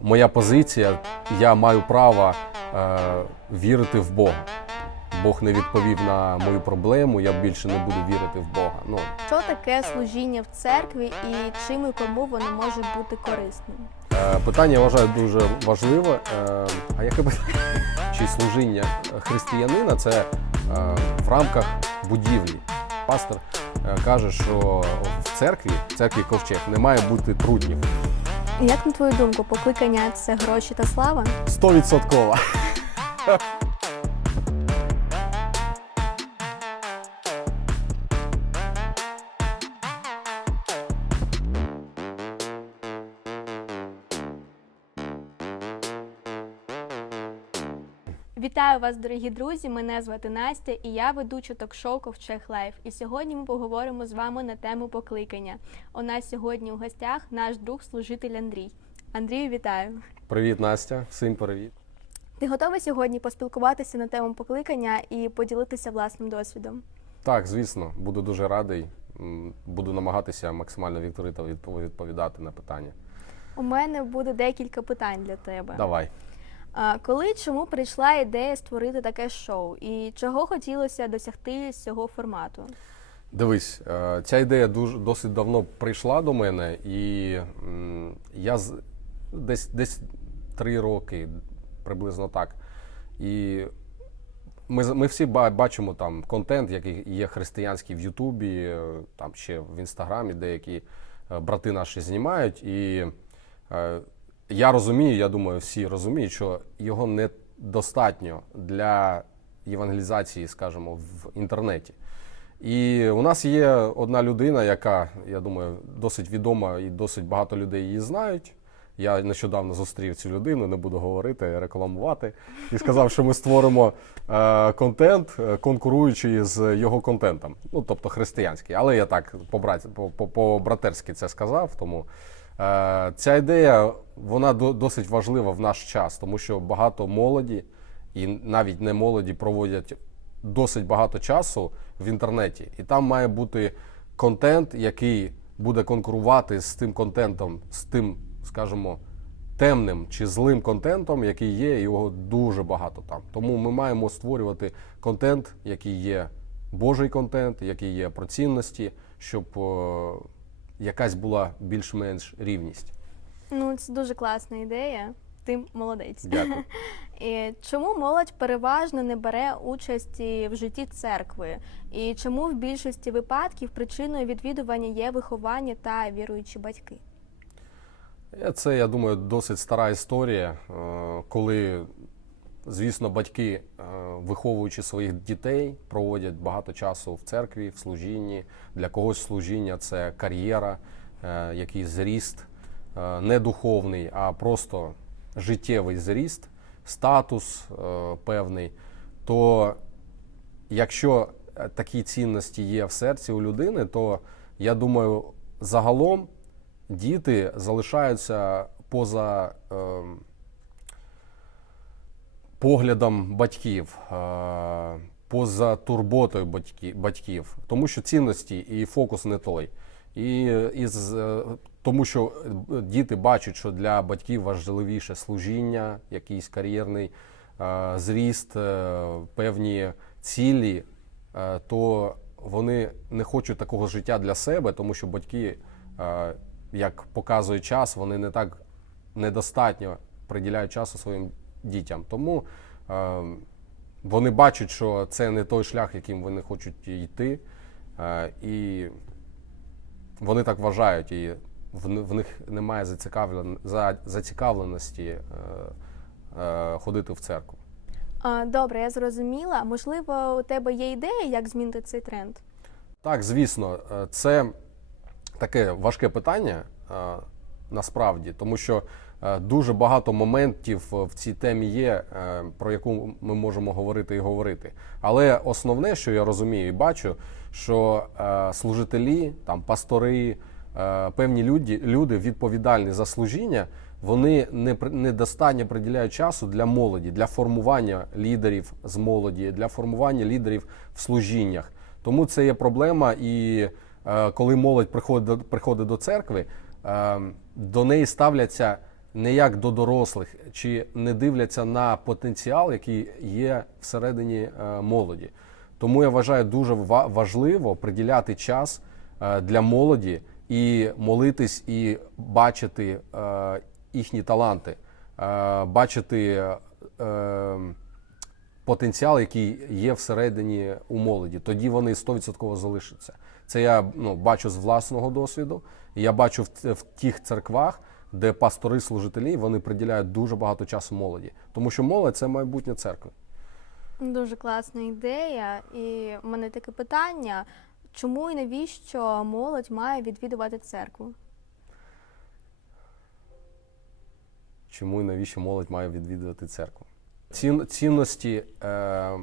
Моя позиція, я маю право е, вірити в Бога. Бог не відповів на мою проблему, я більше не буду вірити в Бога. Ну, Що таке служіння в церкві і чим і кому воно може бути корисним? е, питання я вважаю дуже важливе. Е, а яке питання? Чи служіння християнина це е, в рамках будівлі? Пастор е, каже, що в церкві, в церкві ковчег, не має бути трутнів. Як на твою думку, покликання це гроші та слава? Стовідсотково. Вітаю вас, дорогі друзі! Мене звати Настя і я ведуча ток-шоу Ковчег Лайф. І сьогодні ми поговоримо з вами на тему покликання. У нас сьогодні у гостях наш друг служитель Андрій. Андрію, вітаю! Привіт, Настя. Всім привіт. Ти готовий сьогодні поспілкуватися на тему покликання і поділитися власним досвідом? Так, звісно, буду дуже радий. Буду намагатися максимально відкрито відпов- відповідати на питання. У мене буде декілька питань для тебе. Давай. Коли чому прийшла ідея створити таке шоу? І чого хотілося досягти з цього формату? Дивись, е, ця ідея дуже досить давно прийшла до мене, і я десь десь три роки, приблизно так. І ми, ми всі бачимо там контент, який є християнський в Ютубі, е, там ще в Інстаграмі, деякі е, брати наші знімають. І я розумію, я думаю, всі розуміють, що його недостатньо для євангелізації, скажімо, в інтернеті. І у нас є одна людина, яка, я думаю, досить відома і досить багато людей її знають. Я нещодавно зустрів цю людину, не буду говорити, рекламувати, і сказав, що ми створимо е, контент, е, конкуруючий з його контентом, ну тобто християнський. Але я так по-брат- по- по- по-братерськи це сказав. Тому ця ідея вона до- досить важлива в наш час, тому що багато молоді і навіть не молоді проводять досить багато часу в інтернеті, і там має бути контент, який буде конкурувати з тим контентом, з тим, скажімо, темним чи злим контентом, який є, і його дуже багато там. Тому ми маємо створювати контент, який є Божий контент, який є про цінності, щоб е, якась була більш-менш рівність. Ну, це дуже класна ідея. Ти молодець. Дякую. І чому молодь переважно не бере участі в житті церкви? І чому в більшості випадків причиною відвідування є виховання та віруючі батьки? Це, я думаю, досить стара історія, е, коли, звісно, батьки, е, виховуючи своїх дітей, проводять багато часу в церкві, в служінні. Для когось служіння це кар'єра, е, якийсь зріст, е, не духовний, а просто життєвий зріст, статус певний. То якщо такі цінності є в серці у людини, то я думаю, загалом діти залишаються поза е, поглядом батьків, е, поза турботою батьків, тому що цінності і фокус не той. І, із, е, тому що е, діти бачать, що для батьків важливіше служіння, якийсь кар'єрний зріст, певні цілі, то вони не хочуть такого життя для себе, тому що батьки, як показує час, вони не так недостатньо приділяють часу своїм дітям. Тому е, вони бачать, що це не той шлях, яким вони хочуть йти. Е, і вони так вважають, і в, в них немає зацікавлен, за, зацікавленості е, е, ходити в церкву. А, Добре, я зрозуміла. Можливо, у тебе є ідея, як змінити цей тренд? Так, звісно, е, це таке важке питання е, насправді, тому що дуже багато моментів в цій темі є, е, про яку ми можемо говорити і говорити. Але основне, що я розумію і бачу, що е, служителі, там пастори, е, певні люди, люди відповідальні за служіння. Вони не недостатньо приділяють часу для молоді, для формування лідерів з молоді, для формування лідерів в служіннях. Тому це є проблема. І е, коли молодь приходить до, приходить до церкви, е, до неї ставляться не як до дорослих, чи не дивляться на потенціал, який є всередині е, молоді. Тому я вважаю дуже важливо приділяти час е, для молоді і молитись, і бачити е, їхні таланти, бачити. е, потенціал, який є всередині у молоді, тоді вони 100% залишаться. Це я ну, бачу з власного досвіду. Я бачу в, в тих церквах, де пастори служителі вони приділяють дуже багато часу молоді, тому що молодь це майбутнє церкви. Дуже класна ідея. І в мене таке питання: чому і навіщо молодь має відвідувати церкву? Чому і навіщо молодь має відвідувати церкву? Цін, цінності е,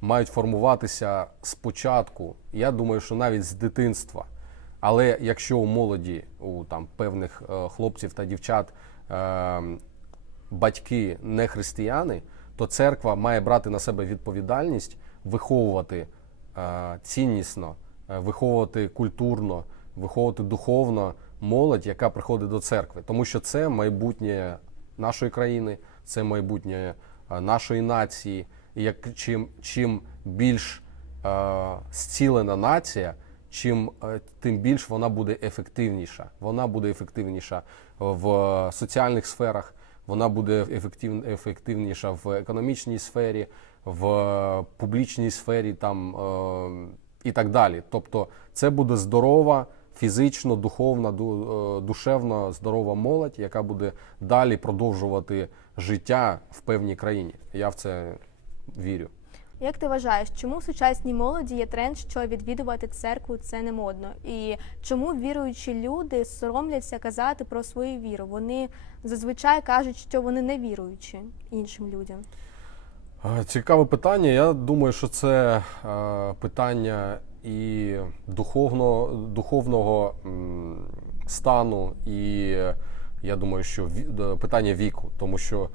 мають формуватися спочатку. Я думаю, що навіть з дитинства. Але якщо у молоді, у там певних е, хлопців та дівчат е, батьки не християни, то церква має брати на себе відповідальність виховувати е, ціннісно, виховувати культурно, виховувати духовно молодь, яка приходить до церкви, тому що це майбутнє нашої країни, це майбутнє нашої нації. І як чим, чим більш зцілена нація, чим е, тим більш вона буде ефективніша. Вона буде ефективніша в е, соціальних сферах, вона буде ефектив, ефективніша в економічній сфері, в публічній сфері там, е, і так далі. Тобто, це буде здорова, фізично, духовна, ду- душевно здорова молодь, яка буде далі продовжувати життя в певній країні. Я в це вірю. Як ти вважаєш, чому в сучасній молоді є тренд, що відвідувати церкву це не модно? І чому віруючі люди соромляться казати про свою віру? Вони зазвичай кажуть, що вони не віруючі іншим людям. Е, Цікаве питання. Я думаю, що це е, питання і духовно, духовного стану, і е, я думаю, що ві- питання віку, тому що е,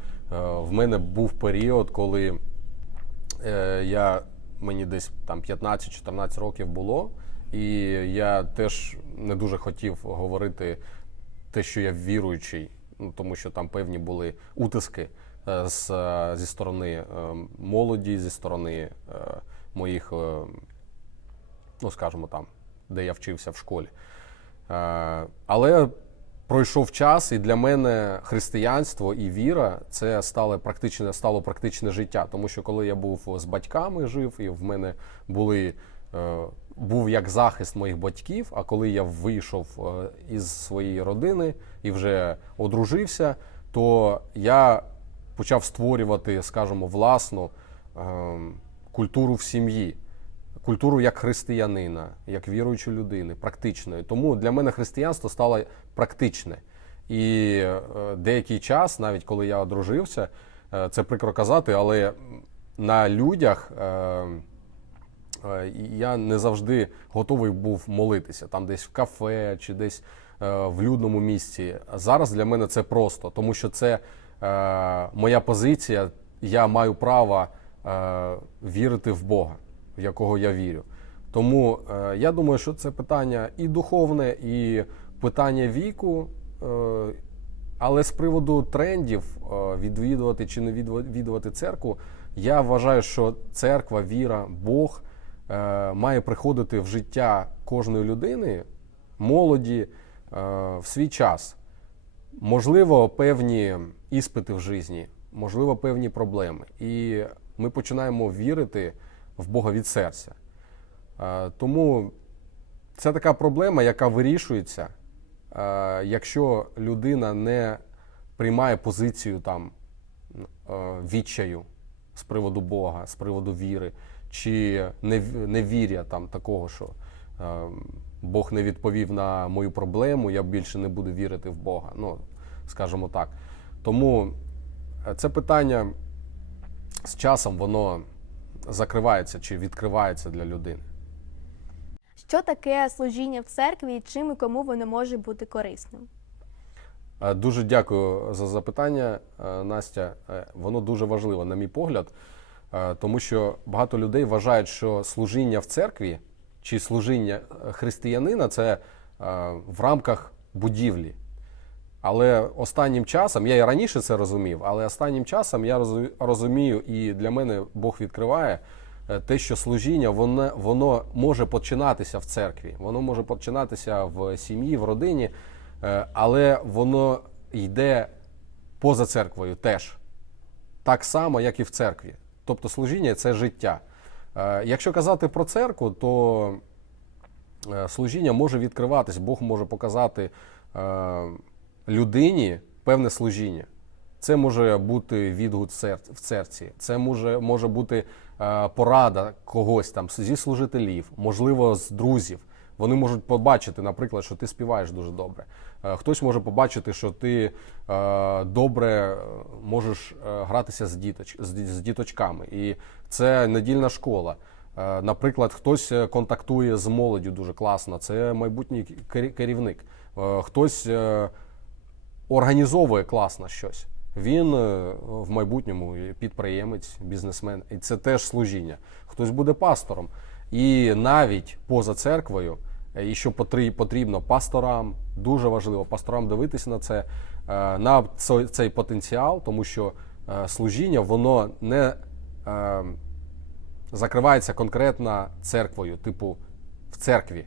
в мене був період, коли е, я мені десь там 15-14 років було, і я теж не дуже хотів говорити те, що я віруючий, ну тому що там певні були утиски е, з, е, зі сторони е, молоді, зі сторони е, моїх, е, ну скажімо там, де я вчився в школі. Е, Але пройшов час, і для мене християнство і віра це стало практичне, стало практичне життя. Тому що коли я був з батьками жив, і в мене були. е, Був як захист моїх батьків, а коли я вийшов е, із своєї родини і вже одружився, то я почав створювати, скажімо, власну ем, культуру в сім'ї культуру як християнина, як віруючої людини, практичної. Тому для мене християнство стало практичне. І е, деякий час, навіть коли я одружився, е, це прикро казати, але на людях е, я не завжди готовий був молитися, там десь в кафе чи десь в людному місці. Зараз для мене це просто, тому що це моя позиція. Я маю право вірити в Бога, в якого я вірю. Тому е, я думаю, що це питання і духовне, і питання віку. Е, але з приводу трендів е, відвідувати чи не відвідувати церкву, я вважаю, що церква, віра, Бог е, має приходити в життя кожної людини, молоді е, в свій час. Можливо, певні іспити в житті, можливо, певні проблеми. І ми починаємо вірити в Бога від серця. Е, Тому це така проблема, яка вирішується, е, якщо людина не приймає позицію там е, відчаю з приводу Бога, з приводу віри, чи нев- невір'я там такого, що Бог не відповів на мою проблему, я більше не буду вірити в Бога. Ну, скажімо так. Тому це питання з часом воно закривається чи відкривається для людини. Що таке служіння в церкві і чим і кому воно може бути корисним? Е, Дуже дякую за запитання, е, Настя. Е, Воно дуже важливо, на мій погляд, тому що багато людей вважають, що служіння в церкві чи служіння християнина це в рамках будівлі. Але останнім часом, я і раніше це розумів, але останнім часом я розумію, і для мене Бог відкриває е, те, що служіння воно, воно може починатися в церкві, воно може починатися в сім'ї, в родині, е, але воно йде поза церквою теж. Так само, як і в церкві. Тобто служіння це життя. Е, Якщо казати про церкву, то служіння може відкриватись, Бог може показати людині певне служіння. Це може бути відгук в серці, це може, може бути е, порада когось там зі служителів, можливо, з друзів. Вони можуть побачити, наприклад, що ти співаєш дуже добре. Е, Хтось може побачити, що ти е, добре можеш гратися з, діточ, з, діточками. І це недільна школа. Наприклад, хтось контактує з молоддю дуже класно, це майбутній керівник. Хтось організовує класно щось. Він е, в майбутньому підприємець, бізнесмен, і це теж служіння. Хтось буде пастором. І навіть поза церквою, е, і що потрібно пасторам, дуже важливо пасторам дивитися на це, е, на цей- потенціал, тому що служіння воно не е, закривається конкретно церквою, типу в церкві.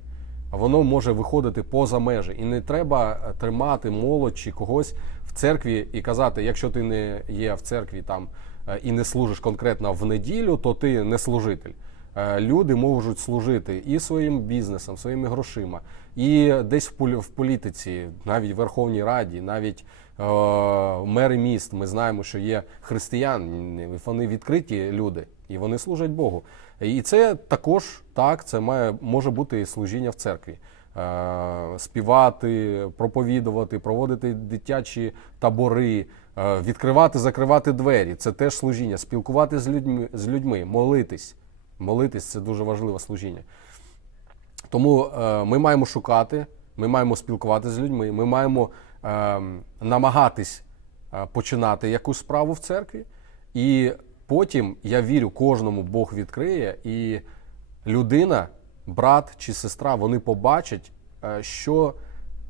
Воно може виходити поза межі. І не треба тримати молодь чи когось в церкві і казати, якщо ти не є в церкві там е, і не служиш конкретно в неділю, то ти не служитель. Е, Люди можуть служити і своїм бізнесом, своїми грошима, і десь в політиці, навіть в Верховній Раді, навіть е, мери міст. Ми знаємо, що є християни, вони відкриті люди, і вони служать Богу. І це також так, це має може бути служіння в церкві. Е, співати, проповідувати, проводити дитячі табори, е, відкривати, закривати двері. Це теж служіння, спілкувати з людьми, з людьми, молитись. Молитись це дуже важливе служіння. Тому е, ми маємо шукати, ми маємо спілкуватися з людьми, ми маємо е, намагатись починати якусь справу в церкві. І потім, я вірю, кожному Бог відкриє, і людина, брат чи сестра, вони побачать, е, що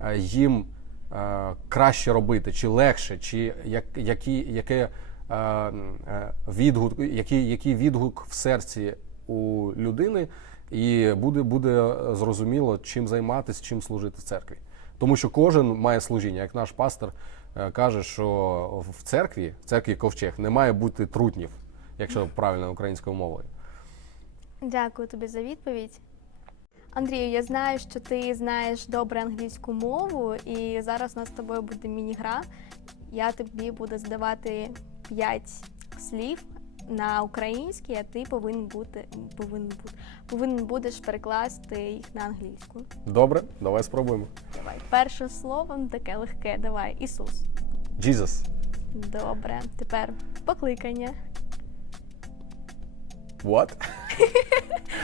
е, їм е, краще робити, чи легше, чи як, які, яке, відгук, який, який відгук в серці у людини, і буде, буде зрозуміло, чим займатися, чим служити церкві. Тому що кожен має служіння. Як наш пастор каже, що в церкві, в церкві ковчег, не має бути трутнів, якщо правильно українською мовою. Дякую тобі за відповідь. Андрію, я знаю, що ти знаєш добре англійську мову, і зараз у нас з тобою буде міні-гра. Я тобі буду задавати 5 слів на український, а ти повинен бути повинен бути повинен будеш перекласти їх на англійську. Добре, давай спробуємо. Давай. Перше слово ну, таке легке. Давай, Ісус. Jesus. Добре. Тепер покликання. What?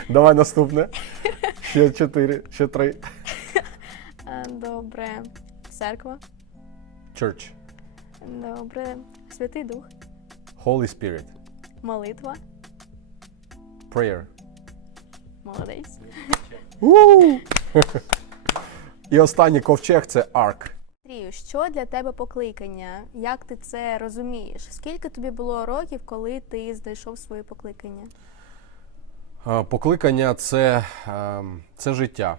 Давай наступне. Ще чотири, ще три. Е, Добре. Церква. Church. Добре. Святий Дух. Holy Spirit. Молитва. Prayer. Молодець. І останній ковчег це Ark. Андрію, що для тебе покликання? Як ти це розумієш? Скільки тобі було років, коли ти знайшов своє покликання? Покликання це, це життя,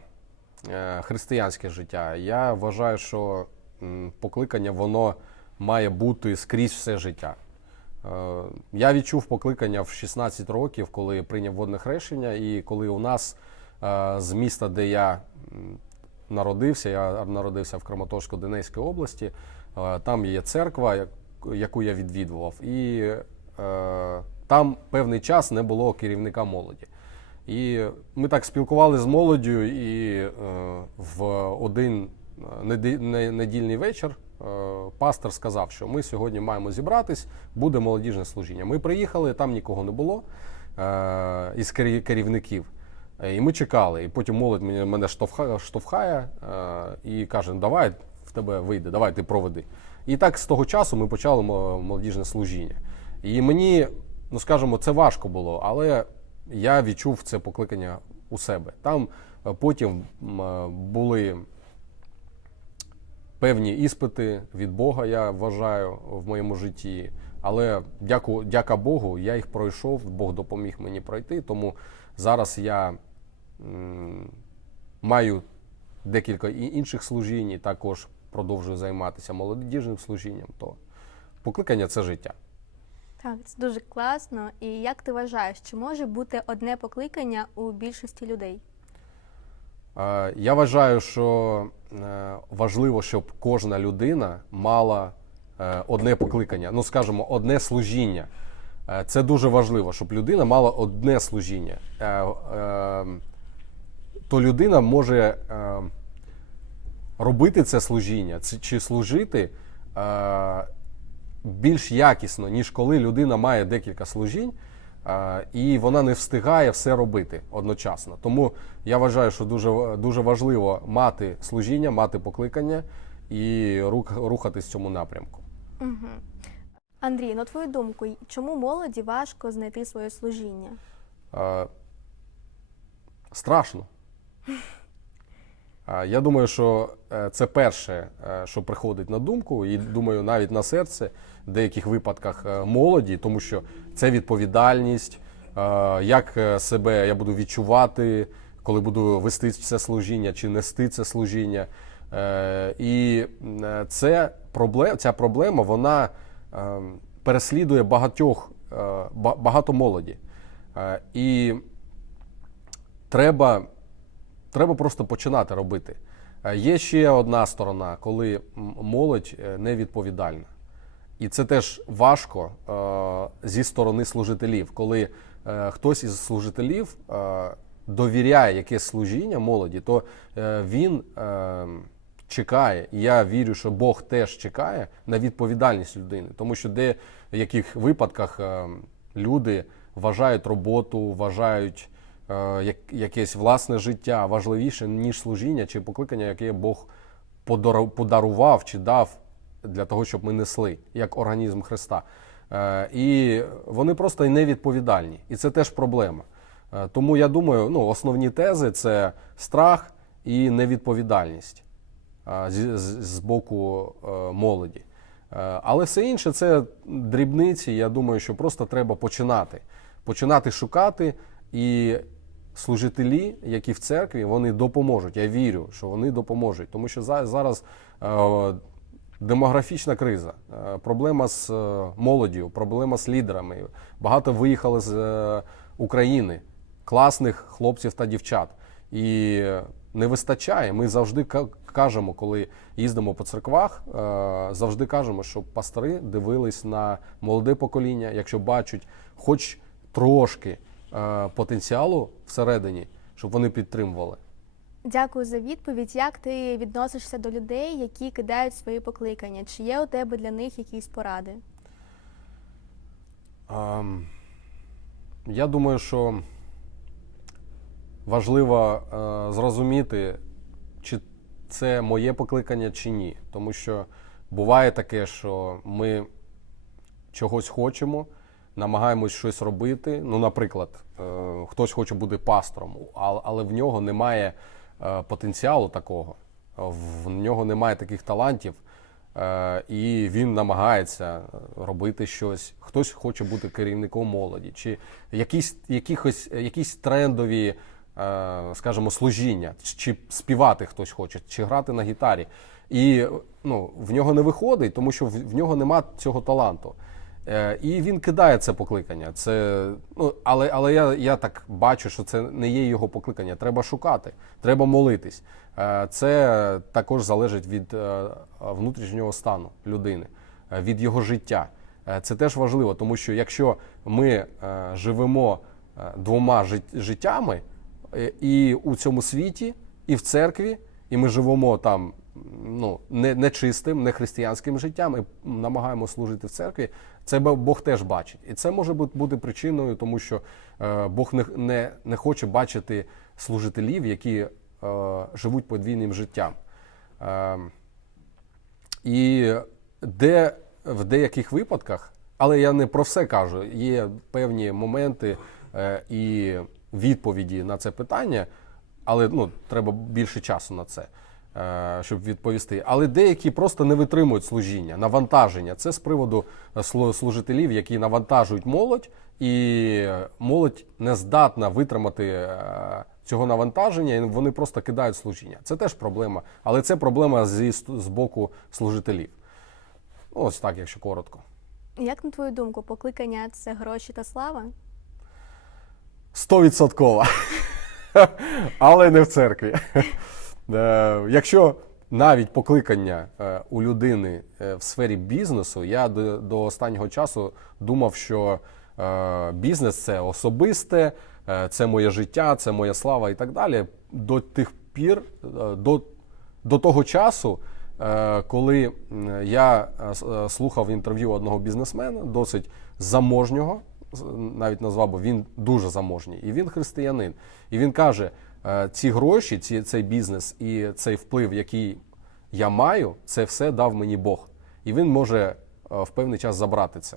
е, християнське життя. Я вважаю, що покликання воно має бути скрізь все життя. Е, Я відчув покликання в 16 років, коли прийняв водне хрещення, і коли у нас е, з міста, де я народився, я народився в Краматорську-Донецькій області, е, там є церква, яку я відвідував, і е, там певний час не було керівника молоді. І ми так спілкувалися з молоддю, і е, в один недільний вечір пастор сказав, що ми сьогодні маємо зібратись, буде молодіжне служіння. Ми приїхали, там нікого не було із керівників. Е, І ми чекали. І потім молодь мене, мене штовха- штовхає е, і каже: давай в тебе вийде, давай ти проведи. І так з того часу ми почали молодіжне служіння. І мені, ну скажімо, це важко було, але я відчув це покликання у себе. Там е, потім були певні іспити від Бога, я вважаю, в моєму житті. Але дяку, дяка Богу, я їх пройшов, Бог допоміг мені пройти. Тому зараз я маю декілька інших служінь, і також продовжую займатися молодіжним служінням. То покликання це життя. Так, це дуже класно. І як ти вважаєш, чи може бути одне покликання у більшості людей? Я вважаю, що е, важливо, щоб кожна людина мала е, одне покликання, ну скажімо, одне служіння. Е, Це дуже важливо, щоб людина мала одне служіння. То людина може е, робити це служіння чи служити е, більш якісно, ніж коли людина має декілька служінь, е, і вона не встигає все робити одночасно. Тому я вважаю, що дуже, дуже важливо мати служіння, мати покликання і рухатись в цьому напрямку. Угу. Андрій, на твою думку, чому молоді важко знайти своє служіння? Е, Страшно. Я думаю, що е, це перше, е, що приходить на думку, і думаю, навіть на серце в деяких випадках е, молоді, тому що це відповідальність, як себе я буду відчувати, коли буду вести це служіння чи нести це служіння. І це проблема, ця проблема вона переслідує багатьох, багато молоді. І треба, треба просто починати робити. Е, Є ще одна сторона, коли молодь е, невідповідальна. І це теж важко е, зі сторони служителів, коли хтось із служителів довіряє якесь служіння молоді, то він чекає. І я вірю, що Бог теж чекає на відповідальність людини, тому що де в яких випадках е, люди вважають роботу, вважають якесь власне життя важливіше, ніж служіння чи покликання, яке Бог подарував чи дав для того, щоб ми несли як організм Христа. Е, І вони просто невідповідальні. І це теж проблема. Е, Тому я думаю, ну, основні тези це страх і невідповідальність е, з, боку е, молоді. Е, Але все інше це дрібниці. Я думаю, що просто треба починати. Починати шукати і служителі, які в церкві, вони допоможуть. Я вірю, що вони допоможуть, тому що за- зараз е, демографічна криза, е, проблема з е, молоддю, проблема з лідерами. Багато виїхали з України, класних хлопців та дівчат. І не вистачає. Ми завжди кажемо, коли їздимо по церквах, завжди кажемо, щоб пастори дивились на молоде покоління, якщо бачать хоч трошки потенціалу всередині, щоб вони підтримували. Дякую за відповідь. Як ти відносишся до людей, які кидають свої покликання? Чи є у тебе для них якісь поради? Ем, Я думаю, що важливо е, зрозуміти, чи це моє покликання, чи ні. Тому що буває таке, що ми чогось хочемо, намагаємось щось робити. Ну, наприклад, е, хтось хоче бути пастором, але в нього немає е, потенціалу такого, в нього немає таких талантів. Е, І він намагається робити щось. Хтось хоче бути керівником молоді, чи якісь, якихось, якісь трендові, скажімо, служіння, чи співати хтось хоче, чи грати на гітарі. І ну, в нього не виходить, тому що в нього нема цього таланту. Е, І він кидає це покликання. Це, ну, але але я, я так бачу, що це не є його покликання. Треба шукати, треба молитись. Е, Це також залежить від е, внутрішнього стану людини, від його життя. Це теж важливо, тому що якщо ми живемо двома життями і у цьому світі, і в церкві, і ми живемо там ну, не, не християнським життям, і намагаємося служити в церкві, це Бог теж бачить. І це може бути причиною, тому що е, Бог не, не, не хоче бачити служителів, які е, живуть подвійним життям. Е, і де в деяких випадках, але я не про все кажу, є певні моменти е, і відповіді на це питання, але ну, треба більше часу на це. Е, щоб відповісти. Але деякі просто не витримують служіння, навантаження. Це з приводу е, служителів, які навантажують молодь, і молодь не здатна витримати е, цього навантаження, і вони просто кидають служіння. Це теж проблема, але це проблема зі з боку служителів. Ось так, якщо коротко. Як на твою думку, покликання це гроші та слава? Стовідсотково. Але не в церкві. Е, Якщо навіть покликання е, у людини е, в сфері бізнесу, я до, останнього часу думав, що бізнес це особисте, це моє життя, це моя слава і так далі. До тих пір, до, до того часу, коли я слухав інтерв'ю одного бізнесмена, досить заможнього, навіть назвав би він дуже заможній, і він християнин. І він каже: ці гроші, ці, цей бізнес і цей вплив, який я маю, це все дав мені Бог. І він може е, в певний час забрати це.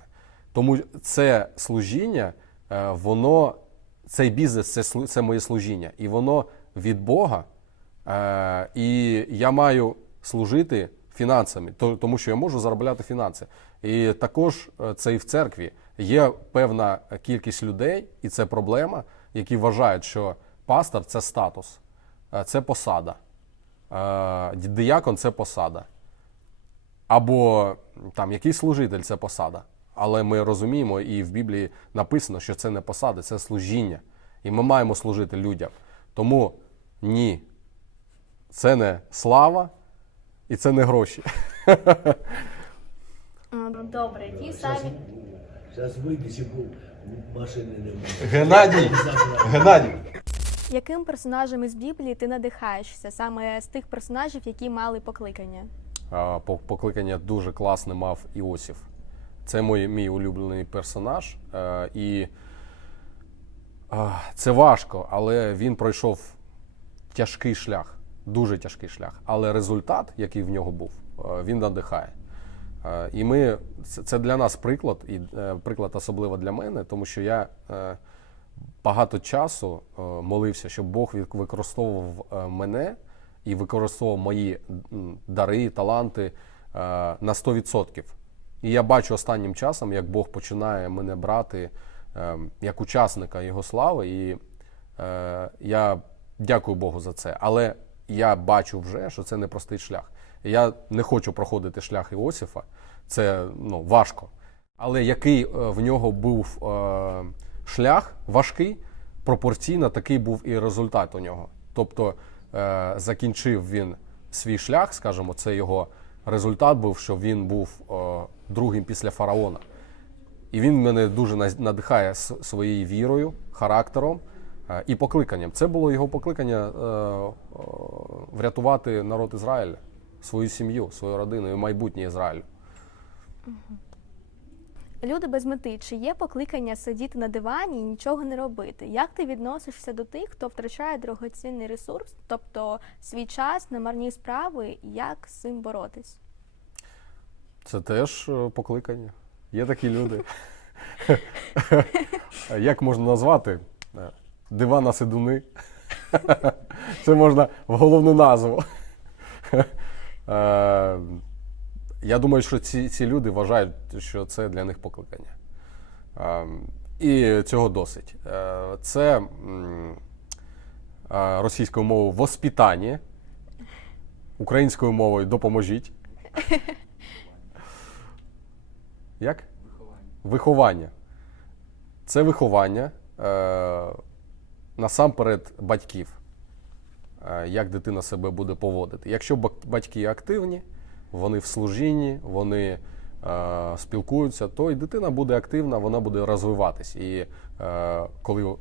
Тому це служіння, е, воно, цей бізнес це, це моє служіння, і воно від Бога. Е, і я маю служити фінансами, тому що я можу заробляти фінанси. І також е, це і в церкві. Є певна кількість людей, і це проблема, які вважають, що пастор це статус, е, це посада, е, диякон це посада. Або там якийсь служитель це посада. Але ми розуміємо, і в Біблії написано, що це не посада, це служіння. І ми маємо служити людям. Тому ні, це не слава і це не гроші. Добре, ті самі. Зараз вийдеш, бо машини немає. Геннадій! Геннадій! Яким персонажем із Біблії ти надихаєшся саме з тих персонажів, які мали покликання? Покликання дуже класне мав Іосиф. Це мій, мій улюблений персонаж. е, І це важко, але він пройшов тяжкий шлях, дуже тяжкий шлях. Але результат, який в нього був, е, він надихає. Е, І ми це для нас приклад, і приклад особливо для мене, тому що я багато часу е, молився, щоб Бог використовував е, мене і використовував мої дари, таланти е, на 100%. І я бачу останнім часом, як Бог починає мене брати як учасника Його слави, і я дякую Богу за це. Але я бачу вже, що це непростий шлях. Я не хочу проходити шлях Іосифа, це ну, важко. Але який в нього був шлях важкий, пропорційно такий був і результат у нього. Тобто е, закінчив він свій шлях, скажімо, це його результат був, що він був е, другим після фараона. І він мене дуже надихає своєю вірою, характером е, і покликанням. Це було його покликання врятувати народ Ізраїля, свою сім'ю, свою родину і майбутнє Ізраїлю. Люди без мети, чи є покликання сидіти на дивані і нічого не робити? Як ти відносишся до тих, хто втрачає дорогоцінний ресурс, тобто свій час на марні справи, як з цим боротись? Це теж е, покликання. Є такі люди. Як можна назвати? Е, Дива сидуни. Це можна в головну назву. Я думаю, що ці, ці люди вважають, що це для них покликання. Е, І цього досить. Е, Це е, російською мовою воспитання, українською мовою допоможіть. Як? Виховання. Виховання. Це виховання е, насамперед батьків. Як дитина себе буде поводити. Якщо батьки активні, вони в служінні, вони е, спілкуються, то і дитина буде активна, вона буде розвиватись. І е, коли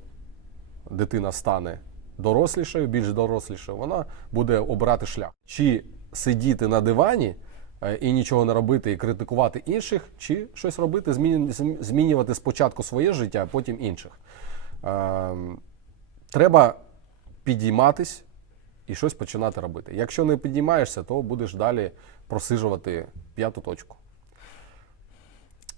дитина стане дорослішою, більш дорослішою, вона буде обирати шлях. Чи сидіти на дивані е, і нічого не робити, і критикувати інших, чи щось робити, змін- змінювати спочатку своє життя, а потім інших. Е, Треба підійматись і щось починати робити. Якщо не підіймаєшся, то будеш далі просижувати п'яту точку.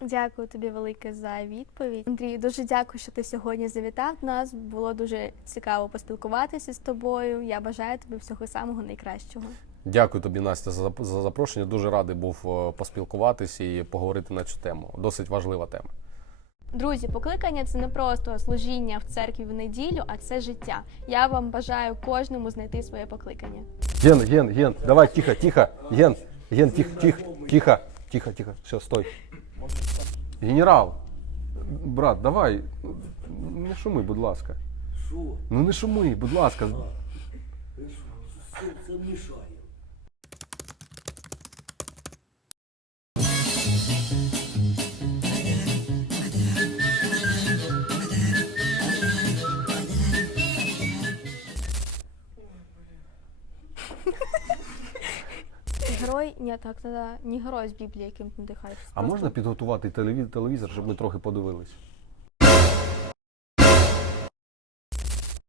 Дякую тобі велике за відповідь. Андрій, дуже дякую, що ти сьогодні завітав до нас. Було дуже цікаво поспілкуватися з тобою. Я бажаю тобі всього самого найкращого. Дякую тобі, Настя, за за запрошення. Дуже радий був е, поспілкуватись і поговорити на цю тему. Досить важлива тема. Друзі, покликання це не просто служіння в церкві в неділю, а це життя. Я вам бажаю кожному знайти своє покликання. Ген, Ген, Ген, давай, тихо, тихо. Ген, Ген, тихо, тихо, тихо, тихо, тихо. Все, стой. Генерал, брат, давай. Не шуми, будь ласка. Що? Ну не шуми, будь ласка. Що це мішає? Герой, ні, так, це не герой з Біблії, яким ти надихаєшся. А можна підготувати телеві- телевізор, щоб ми трохи подивились?